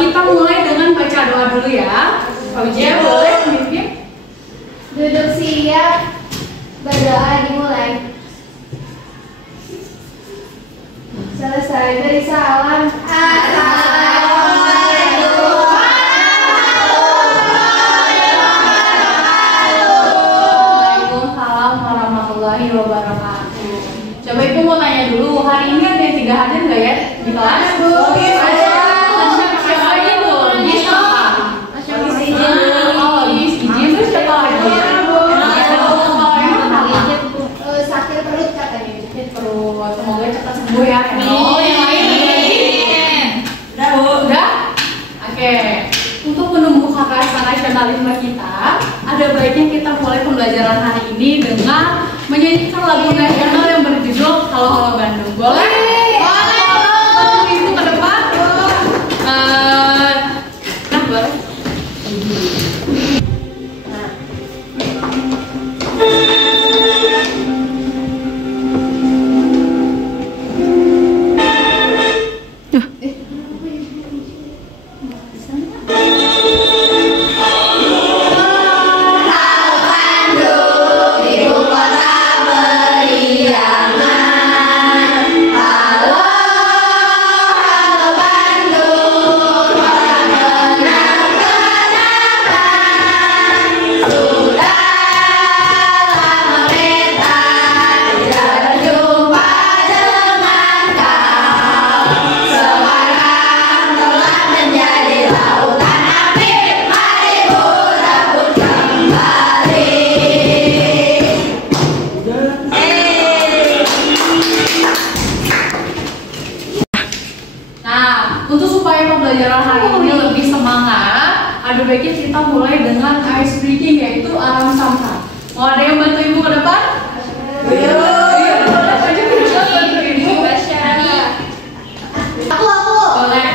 Kita mulai dengan baca doa dulu ya. Pak Wijaya boleh memimpin? Duduk siap, berdoa dimulai. Selesai beri salam. Waalaikumsalam warahmatullahi wabarakatuh. Coba Ibu mau tanya dulu, hari ini ada yang tidak hadir nggak ya di kelas? Ada. Siapa lagi tuh? Izin terus siapa lagi? Sakit perut katanya. Sakit perut. Semoga cepat sembuh ya. Udah? Oke. Untuk menumbuhkan rasa nasionalisme kita, ada baiknya kita mulai pembelajaran hari ini dengan menyanyikan lagu nasional yang berjudul Halo Halo Bandung. Boleh? Boleh. Ibu ke depan. Nah, boleh. Pembelajaran hari ini lebih semangat, ada baiknya kita mulai dengan ice breaking, yaitu aram samsam. Mau ada yang bantu Ibu ke depan? Aku. Boleh.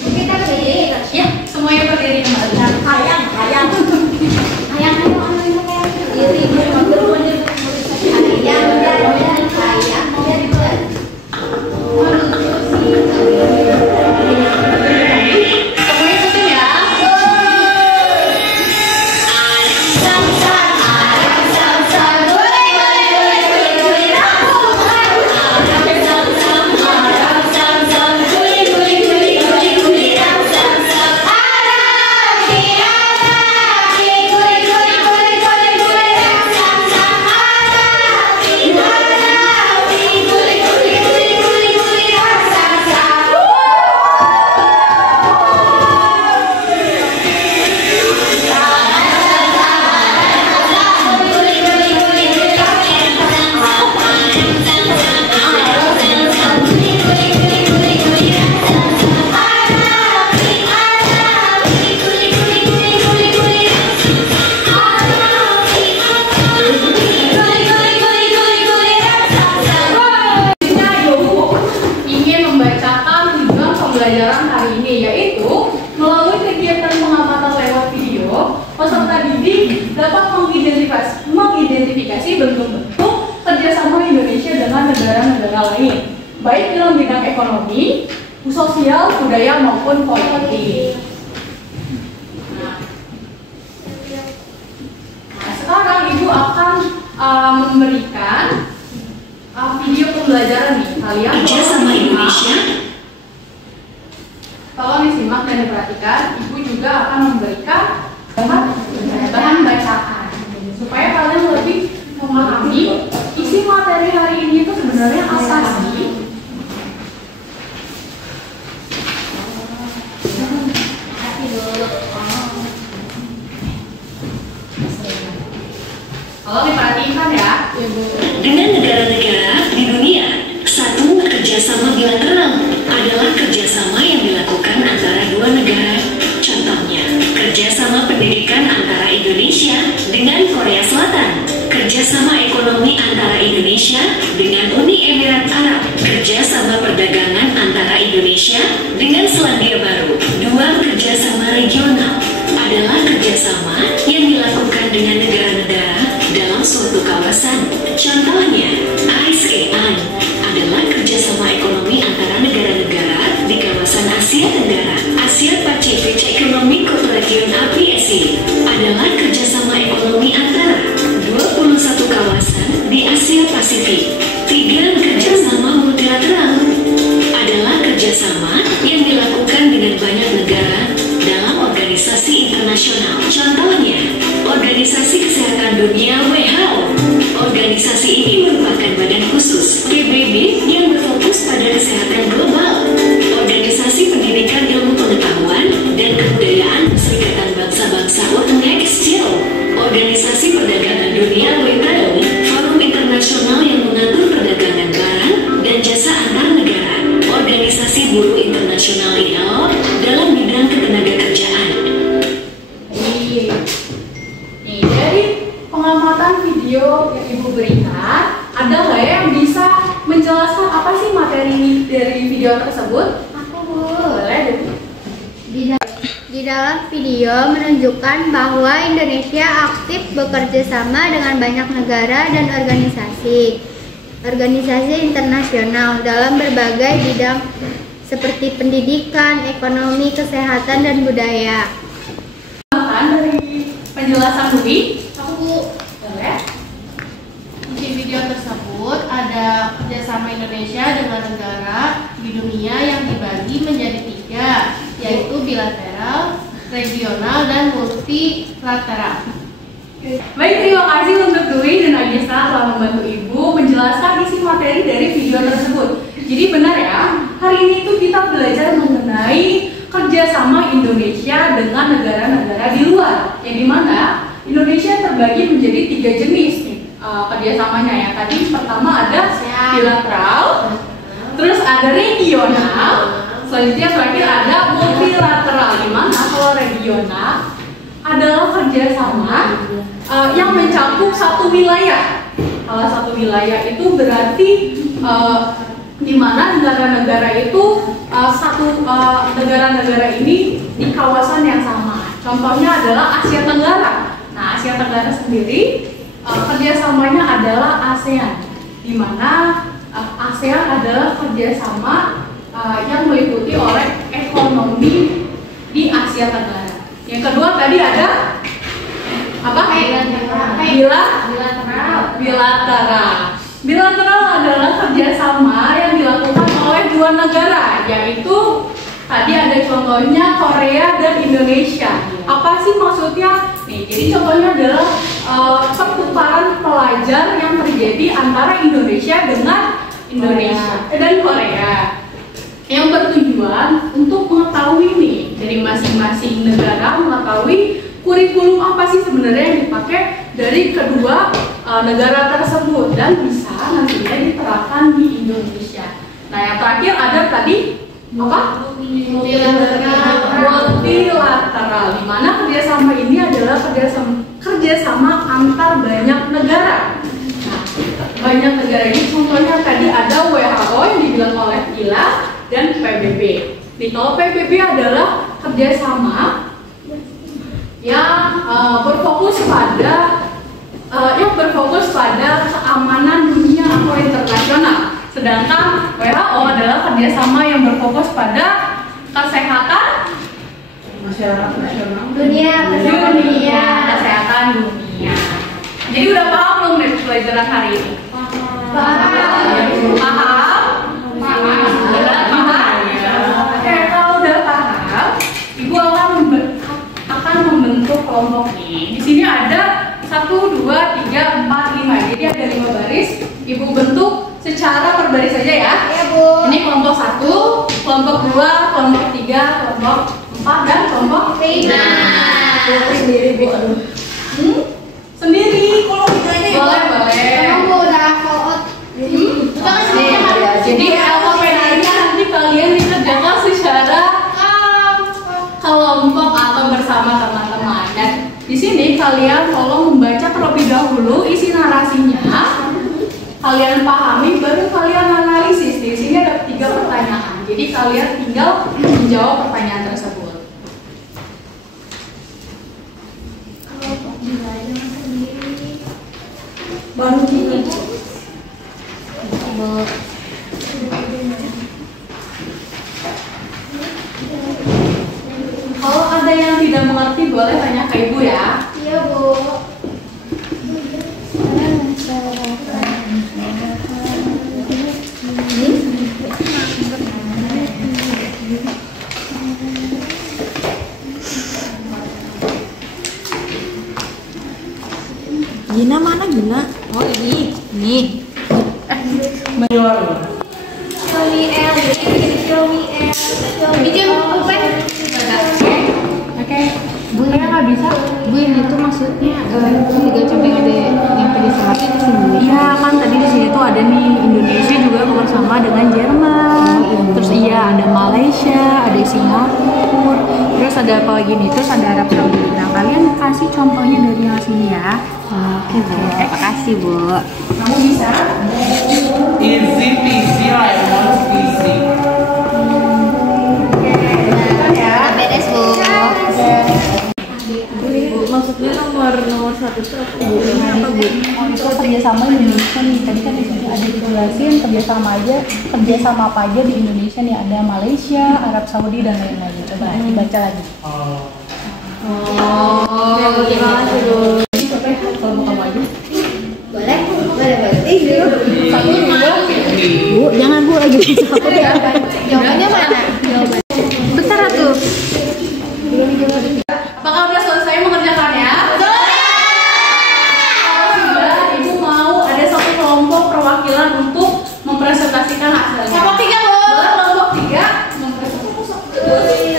Kita berdiri. Ya, semuanya berdiri kembali. Hayang. Pembelajaran hari ini, yaitu melalui kegiatan pengamatan lewat video, peserta didik dapat mengidentifikasi bentuk-bentuk kerjasama Indonesia dengan negara-negara lain, baik dalam bidang ekonomi, sosial, budaya maupun politik. Nah, sekarang Ibu akan memberikan video pembelajaran nih. Kalian kerjasama Indonesia. Tolong disimak dan diperhatikan. Ibu juga akan memberikan bahan bacaan supaya kalian lebih memahami isi materi hari ini itu sebenarnya apa sih. Kalau diperhatikan ya, dengan negara-negara di dunia, satu kerjasama bilateral adalah kerjasama yang dilakukan antara dua negara. Contohnya, kerjasama pendidikan antara Indonesia dengan Korea Selatan, kerjasama ekonomi antara Indonesia dengan Uni Emirat Arab, kerjasama perdagangan antara Indonesia dengan Selandia Baru. Dua, kerjasama regional adalah kerjasama yang dilakukan dengan negara-negara dalam suatu kawasan. Contohnya, ASEAN adalah kerjasama ekonomi ASEAN adalah kerjasama ekonomi antara 21 kawasan di Asia Pasifik. 3. Kerjasama multilateral adalah kerjasama yang dilakukan dengan banyak negara dalam organisasi internasional. Contohnya, Organisasi Kesehatan Dunia (WHO). Organisasi ini merupakan badan khusus PBB yang berfokus pada kesehatan global. Organisasi Pendidikan Ilmu Pengetahuan dan Kebudayaan Perserikatan Bangsa-Bangsa (UNESCO). Organisasi Perdagangan Dunia (WTO), forum internasional yang mengatur perdagangan barang dan jasa antar negara. Organisasi Buruh Internasional (ILO) dalam bidang ketenagakerjaan. Nih, dari pengamatan video yang Ibu berikan, ada nggak ya yang bisa menjelaskan apa sih materi dari video tersebut? Aku Boleh. Di dalam video menunjukkan bahwa Indonesia aktif bekerja sama dengan banyak negara dan organisasi internasional dalam berbagai bidang seperti pendidikan, ekonomi, kesehatan, dan budaya. Dari penjelasan Dwi, Aku boleh. Di video tersebut ada kerjasama Indonesia dengan negara di dunia yang dibagi menjadi 3, yaitu bilateral, regional, dan multilateral. Baik, terima kasih untuk Dwi dan Agesta telah membantu Ibu menjelaskan isi materi dari video tersebut. Jadi benar ya, hari ini itu kita belajar mengenai kerjasama Indonesia dengan negara-negara di luar, yang dimana Indonesia terbagi menjadi 3 jenis nih kerjasamanya ya. Tadi pertama ada bilateral, terus ada regional, selanjutnya terakhir ada multilateral. Dimana kalau regional adalah kerjasama yang mencakup satu wilayah. Kalau satu wilayah itu berarti di mana negara-negara itu negara-negara ini di kawasan yang sama. Contohnya adalah Asia Tenggara. Nah, Asia Tenggara sendiri kerjasamanya adalah ASEAN, di mana ASEAN adalah kerjasama yang meliputi oleh ekonomi di Asia Tenggara. Yang kedua tadi ada apa? Bilateral. Bilateral adalah kerjasama yang dilakukan oleh 2 negara, yaitu tadi ada contohnya Korea dan Indonesia. Apa sih maksudnya? Nih, jadi contohnya adalah pertukaran pelajar yang terjadi antara Indonesia dan Korea, yang bertujuan untuk mengetahui nih dari masing-masing negara, mengetahui kurikulum apa sih sebenarnya yang dipakai dari kedua negara tersebut dan bisa nantinya diterapkan di Indonesia. Nah, yang terakhir ada tadi apa? Multilateral, di mana kerjasama ini adalah kerjasama antar banyak negara. Nah, banyak negara ini contohnya tadi ada WHO yang dibilang oleh Ila dan PBB. Nih, kalau PBB adalah kerjasama yang berfokus pada keamanan dunia atau internasional. Sedangkan WHO adalah kerjasama yang berfokus pada kesehatan dunia. Kesehatan dunia. Jadi udah paham belum nih pelajaran hari ini? Paham? Oke, kalau udah paham, Ibu akan membentuk kelompok nih. Di sini ada 1, 2, 3, 4, 5. Jadi ada 5 baris. Ibu bentuk secara per baris saja ya. Ya, Bu. Ini kelompok 1, kelompok 2, kelompok 3, kelompok 4 dan kelompok 5. Sendiri, Bu. Sendiri. Kalau boleh. Kamu udah out. Jadi LKPD-nya nanti kalian dikerjakan secara kelompok atau bersama teman-teman. Dan di sini kalian tolong membaca terlebih dahulu isi narasinya. Kalian pahami, baru kalian analisis. Di sini ada 3 pertanyaan. Jadi kalian tinggal menjawab pertanyaan tersebut. Baru gini. Kalau ada yang tidak mengerti boleh tanya ke Ibu ya. Iya, Bu. Gina mana Gina? Oh ini, nih. Show me L, show me L, show me open. Oke. Bu, saya nggak bisa. Bu, ini tuh maksudnya tiga cabang ada yang pilih sama itu sendiri. Iya kan tadi di sini tuh ada nih Indonesia juga bersama dengan Jerman. Terus iya ada Malaysia, ada Singapura. Terus ada apa lagi nih? Terus ada Arab Saudi. Nah kalian kasih contohnya dari yang sini ya. Oke, Bu. Makasih, Bu. Kamu bisa? Easy peasy lemon squeezy. Beres, Bu. Bu, maksudnya nomor satu itu apa Bu? Apa Bu? Oh, itu kerjasama Indonesia nih. Tadi kan di sini ada dijelasin kerjasama apa aja di Indonesia nih. Ada Malaysia, Arab Saudi dan lain-lain. Coba dibaca lagi. Terima kasih Bu. Coba ya, kalau mau kamu aja. Boleh? Boleh. Bu, jangan Bu lagi. Jawabannya mana? Bentar atuh. Apakah udah selesai mengerjakannya? Kalau sudah, Ibu mau ada satu kelompok perwakilan untuk mempresentasikan hasilnya. Kelompok 3, Bu. Boleh kelompok 3 mempresentasikan.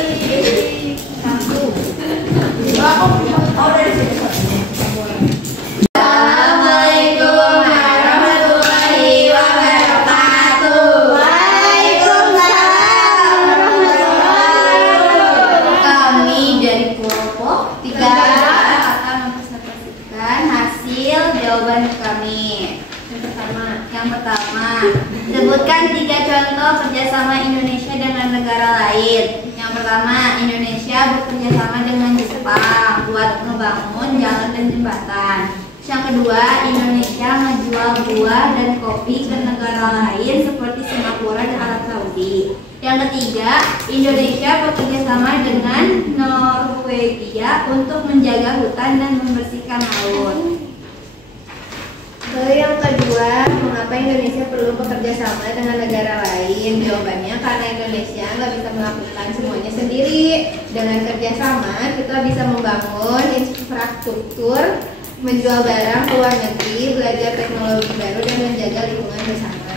Assalamualaikum warahmatullahi wabarakatuh. Waalaikumsalam warahmatullahi wabarakatuh. Kami dari kelompok 3 akan mempresentasikan hasil jawaban kami. Yang pertama, sebutkan 3 contoh kerjasama Indonesia dengan negara lain. Yang pertama, Indonesia bekerjasama dengan Jepang buat ngebangun jalan dan jembatan. Yang kedua, Indonesia menjual buah dan kopi ke negara lain seperti Singapura dan Arab Saudi. Yang ketiga, Indonesia bekerjasama dengan Norwegia untuk menjaga hutan dan membersihkan laut. Lalu yang kedua, mengapa Indonesia perlu bekerja sama dengan negara lain? Jawabannya karena Indonesia nggak bisa melakukan semuanya sendiri. Dengan kerjasama, kita bisa membangun infrastruktur, menjual barang ke luar negeri, belajar teknologi baru, dan menjaga lingkungan bersama.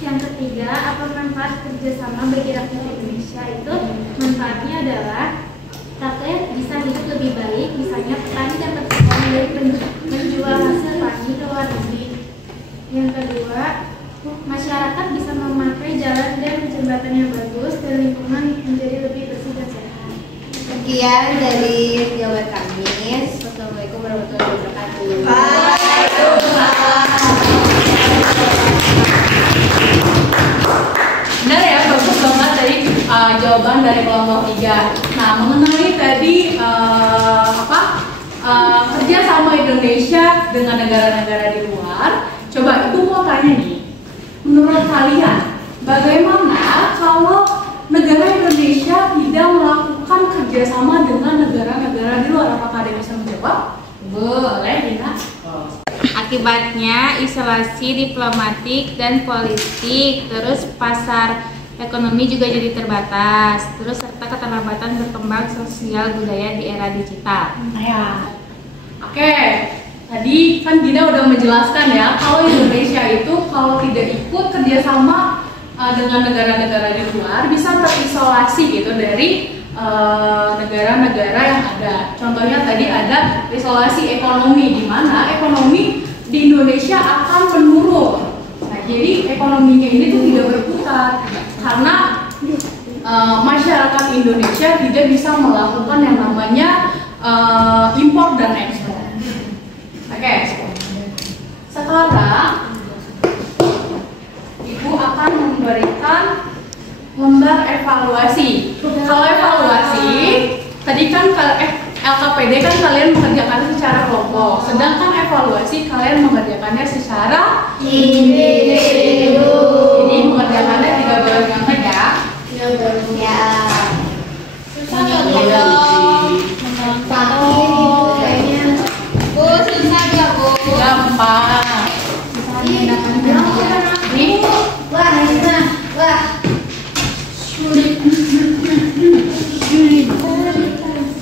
Yang ketiga, apa manfaat kerjasama bagi rakyat Indonesia itu? Manfaatnya adalah rakyat bisa hidup lebih baik, misalnya petani dapat uang dari menjual hasil padi ke luar negeri. Yang kedua, masyarakat bisa memakai jalan dan jembatan yang bagus dan lingkungan menjadi lebih bersih dan sehat. Sekian dari jawaban kami. Wassalamualaikum warahmatullahi wabarakatuh. Benar ya, bagus banget dari jawaban dari kelompok 3. Nah, mengenai tadi kerjasama Indonesia dengan negara-negara di luar, coba Ibu mau tanya nih, menurut kalian bagaimana kalau negara Indonesia tidak melakukan kerjasama dengan negara-negara di luar? Apakah ada yang bisa menjawab? Boleh, Dina. Akibatnya isolasi diplomatik dan politik, terus pasar ekonomi juga jadi terbatas, terus serta keterlambatan berkembang sosial budaya di era digital. Ya. Oke, tadi kan Dina udah menjelaskan ya, kalau Indonesia itu kalau tidak ikut kerjasama dengan negara-negara di luar bisa terisolasi gitu dari negara-negara yang ada. Contohnya tadi ada isolasi ekonomi, di mana ekonomi di Indonesia akan menurun. Nah, jadi ekonominya ini tuh tidak berputar karena masyarakat Indonesia tidak bisa melakukan yang namanya impor dan ekspor. Oke, sekarang Ibu akan memberikan lembar evaluasi. Kalau evaluasi, tadi kan LKPD kan kalian mengerjakan secara kelompok, sedangkan evaluasi kalian mengerjakannya secara individu. Jadi mengerjakannya 3 bulan nyontek ya. Ya. Susah Oh, kayaknya. Bu, susah gak, Bu? Gampang. Nih. Wah, Nina. Wah.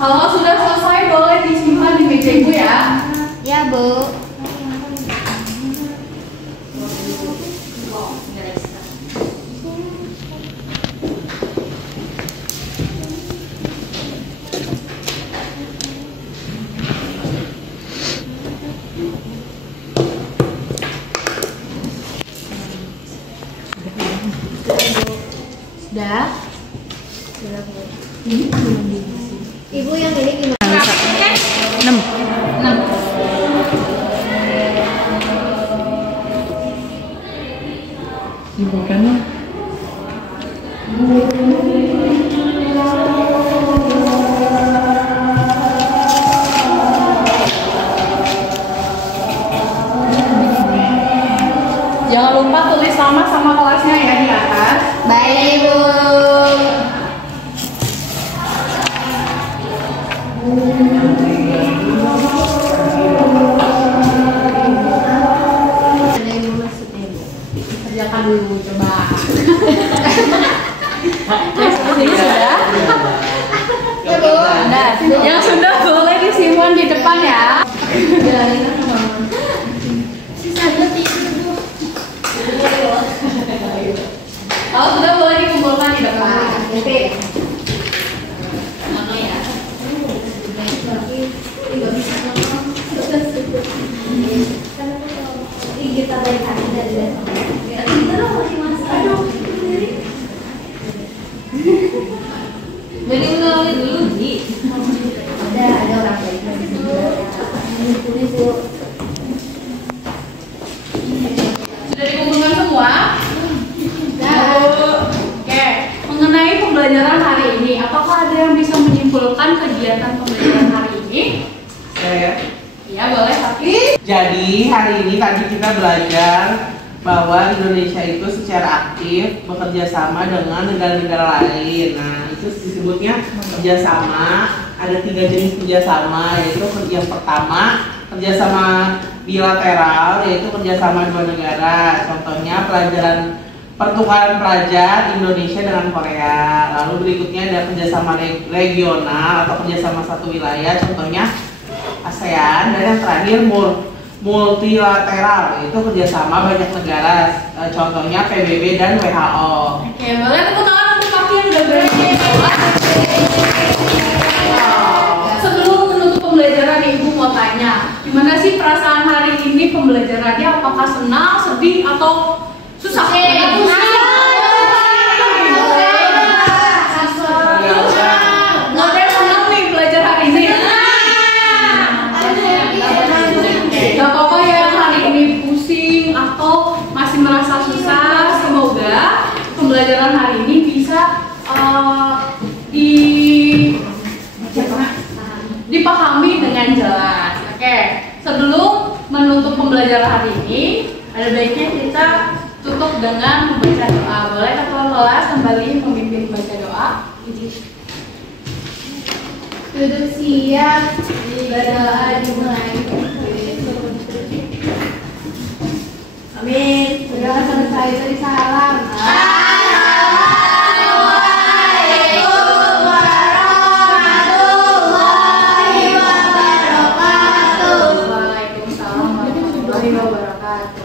Kalau sudah selesai boleh disimpan di meja ibu ya. Ya, Bu. Sudah. Ibu yang ini gimana? 6. Bukan lah. Jangan lupa tulis nama sama kelasnya ya di atas. Baik, Bu. Ada yang mau maksudnya, Bu? Kerjakan dulu coba. Sudah. Ya, Bu. Yang sudah boleh disimpan di depan ya. Sisanya tidur, Bu. Kalau sudah boleh dikumpulkan di depan. Oke. Kita balik lagi dari dasar. Aduh. Mending ngawin dulu, Di. Ada orang baik. Tulis, Bu. Sudah dikumpulkan semua? Oke, mengenai pembelajaran hari ini, apakah ada yang bisa menyimpulkan kegiatan pembelajaran hari ini? Saya. Iya, boleh, tapi Jadi hari ini tadi kita belajar bahwa Indonesia itu secara aktif bekerja sama dengan negara-negara lain. Nah, itu disebutnya kerjasama. Ada 3 jenis kerjasama, yaitu yang pertama kerjasama bilateral, yaitu kerjasama 2 negara. Contohnya pertukaran pelajar Indonesia dengan Korea. Lalu berikutnya ada kerjasama regional atau kerjasama satu wilayah, contohnya ASEAN. Dan yang terakhir multilateral, itu kerjasama banyak negara, contohnya PBB dan WHO. oke, boleh tepuk tangan untuk kaki yang udah berani. Sebelum menutup pembelajaran, Ibu mau tanya, gimana sih perasaan hari ini pembelajarannya? Apakah senang, sedih, atau susah? Nggak ada yang senang nih belajar hari ini. Gak apa-apa ya hari ini pusing atau masih merasa susah. Semoga pembelajaran hari ini bisa dipahami dengan jelas. Oke, sebelum menutup pembelajaran hari ini, ada baiknya kita tutup dengan membaca doa. Boleh ketua kelas kembali memimpin baca doa? Duduk siap. Berdoa dimulai. Amin. Sudah selesai dari salam. Assalamualaikum warahmatullahi wabarakatuh. Waalaikumsalam warahmatullahi wabarakatuh.